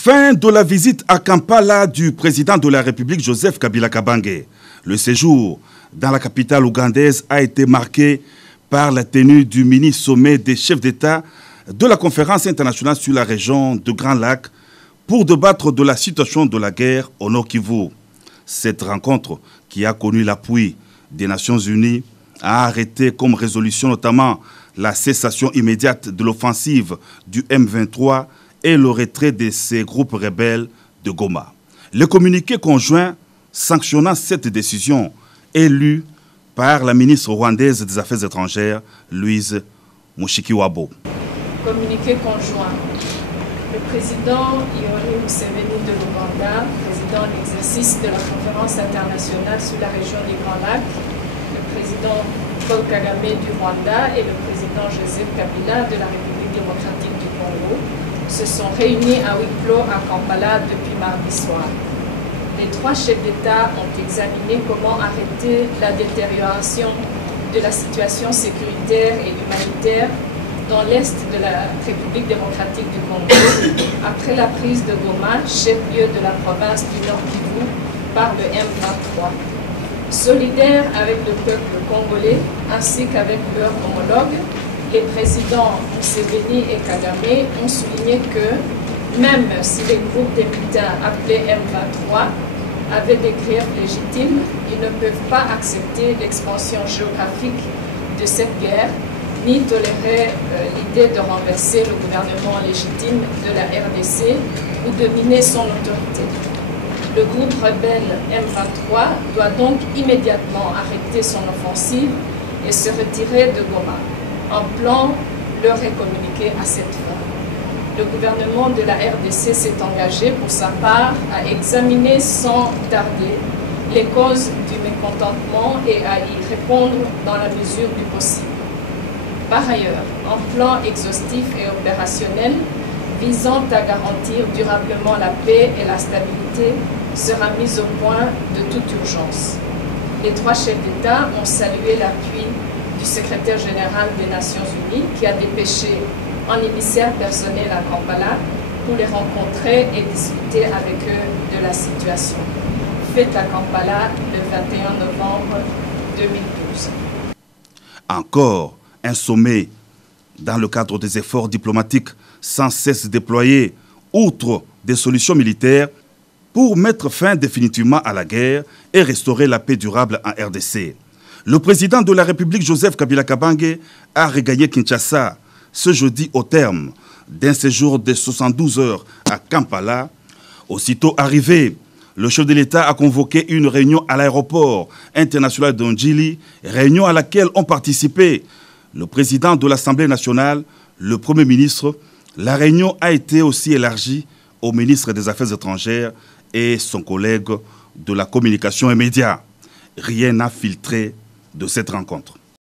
Fin de la visite à Kampala du président de la République Joseph Kabila Kabange. Le séjour dans la capitale ougandaise a été marqué par la tenue du mini-sommet des chefs d'État de la conférence internationale sur la région de Grand Lac pour débattre de la situation de la guerre au Nord Kivu. Cette rencontre, qui a connu l'appui des Nations Unies, a arrêté comme résolution notamment la cessation immédiate de l'offensive du M23 et le retrait de ces groupes rebelles de Goma. Le communiqué conjoint sanctionnant cette décision est lu par la ministre rwandaise des Affaires étrangères, Louise Mushikiwabo. Communiqué conjoint. Le président Yoweri Museveni de l'Ouganda, président en exercice de la conférence internationale sur la région des Grands Lacs, le président Paul Kagame du Rwanda et le président Joseph Kabila de la République démocratique du Congo se sont réunis à huis clos à Kampala depuis mardi soir. Les trois chefs d'État ont examiné comment arrêter la détérioration de la situation sécuritaire et humanitaire dans l'est de la République démocratique du Congo après la prise de Goma, chef-lieu de la province du Nord Kivu, par le M23. Solidaires avec le peuple congolais ainsi qu'avec leurs homologues, les présidents Museveni et Kagame ont souligné que même si les groupes des militants appelés M23 avaient des griefs légitimes, ils ne peuvent pas accepter l'expansion géographique de cette guerre, ni tolérer l'idée de renverser le gouvernement légitime de la RDC ou de miner son autorité. Le groupe rebelle M23 doit donc immédiatement arrêter son offensive et se retirer de Goma. Un plan leur est communiqué à cette fin. Le gouvernement de la RDC s'est engagé pour sa part à examiner sans tarder les causes du mécontentement et à y répondre dans la mesure du possible. Par ailleurs, un plan exhaustif et opérationnel visant à garantir durablement la paix et la stabilité sera mis au point de toute urgence. Les trois chefs d'État ont salué l'appui du secrétaire général des Nations Unies qui a dépêché un émissaire personnel à Kampala pour les rencontrer et discuter avec eux de la situation. Faite à Kampala le 21 novembre 2012. Encore un sommet dans le cadre des efforts diplomatiques sans cesse déployés, outre des solutions militaires, pour mettre fin définitivement à la guerre et restaurer la paix durable en RDC. Le président de la République, Joseph Kabila Kabange, a regagné Kinshasa ce jeudi au terme d'un séjour de 72 heures à Kampala. Aussitôt arrivé, le chef de l'État a convoqué une réunion à l'aéroport international de Njili, réunion à laquelle ont participé le président de l'Assemblée nationale, le Premier ministre. La réunion a été aussi élargie au ministre des Affaires étrangères et son collègue de la communication et médias. Rien n'a filtré de cette rencontre.